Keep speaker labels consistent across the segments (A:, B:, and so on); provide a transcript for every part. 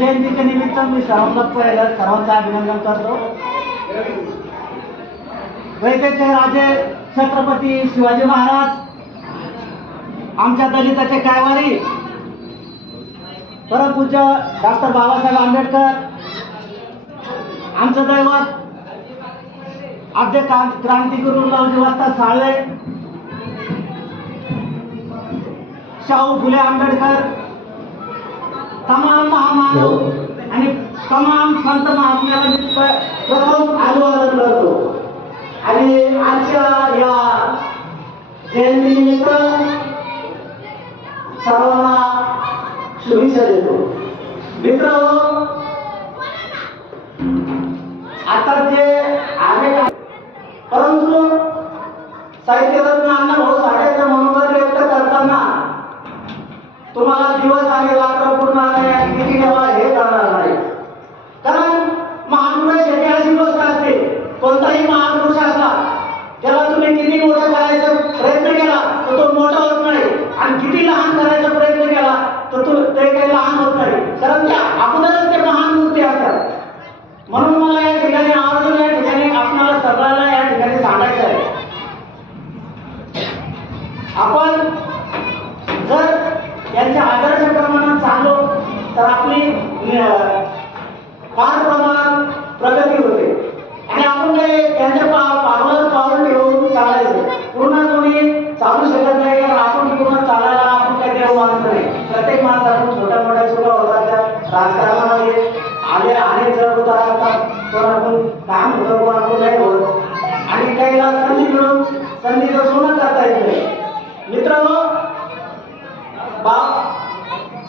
A: जयंतीच्या निमित्त मी सर्वांना पहिलं सर्वांचं अभिनंदन करतो. वैद्यचे राजे छत्रपती शिवाजी महाराज आमच्या दलिताचे कायवारी परमपूज्य डॉक्टर बाबासाहेब आंबेडकर आमचं दैवत आद्य क्रां- क्रांतिगुरु लवजी वाजता साळवे शाहू फुले आंबेडकर तमाम आणि तमाम संत महात्म्याला प्रथम अभिवादन करतो. आणि आजच्या या जयंतीनिमित्त सर्वांना शुभेच्छा देतो. मित्र आता जे आहे परंतु साहित्यरत्न अण्णा भाऊ तुम्हाला दिवस आणि रात्र पूर्ण आणि किती द्यावा हे कळणार नाही. कारण महापुरुष शेती अशी गोष्ट असते. कोणताही महापुरुष असला त्याला तुम्ही किती मोठं करायचा प्रयत्न केला तर तो मोठा होत नाही. आणि किती लहान करायचा प्रयत्न केला तर तो ते काही लहान होत नाही. कारण त्या अगोदरच ते महान मूर्ती असतात. म्हणून मला या ठिकाणी आवर्जून या ठिकाणी आपणाला सर्वांना या ठिकाणी सांगायचं आहे. आपण त्यांच्या आदर्श प्रमाणात चाललो तर आपली फार प्रमाणात प्रगती होते. आणि आपण काही त्यांच्या पा पावलावर पाऊल ठेवून चालायचं. पूर्ण कोणी चालू शकत नाही कारण आपण पूर्ण चालायला आपण काही देव माणसं नाही. प्रत्येक माणसं आपण छोट्या मोठ्या छोट्या होताच्या राजकारणामध्ये. आले आले जर उतार असतात पण आपण काम होतं पण आपण नाही होत. आणि काहीला संधी मिळून संधीचं सोनं करता येत नाही. मित्रांनो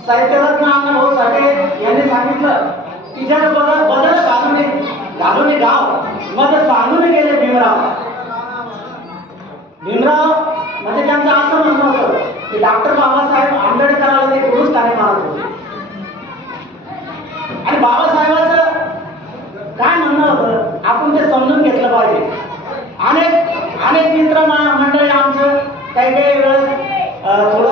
A: साहित्यरत्न अण्णाभाऊ साठे यांनी सांगितलं की ज्या बदल बदल घालून घालून गाव मग सांगून गेले भीमराव. भीमराव म्हणजे त्यांचं असं म्हणणं होतं की डॉक्टर बाबासाहेब आंबेडकराला ते गुरुच काय मारत होते. आणि बाबासाहेबाचं काय म्हणणं होतं? आपण ते समजून घेतलं पाहिजे. अनेक अनेक मित्र मंडळी आमचं काही काही वेळेस थोडं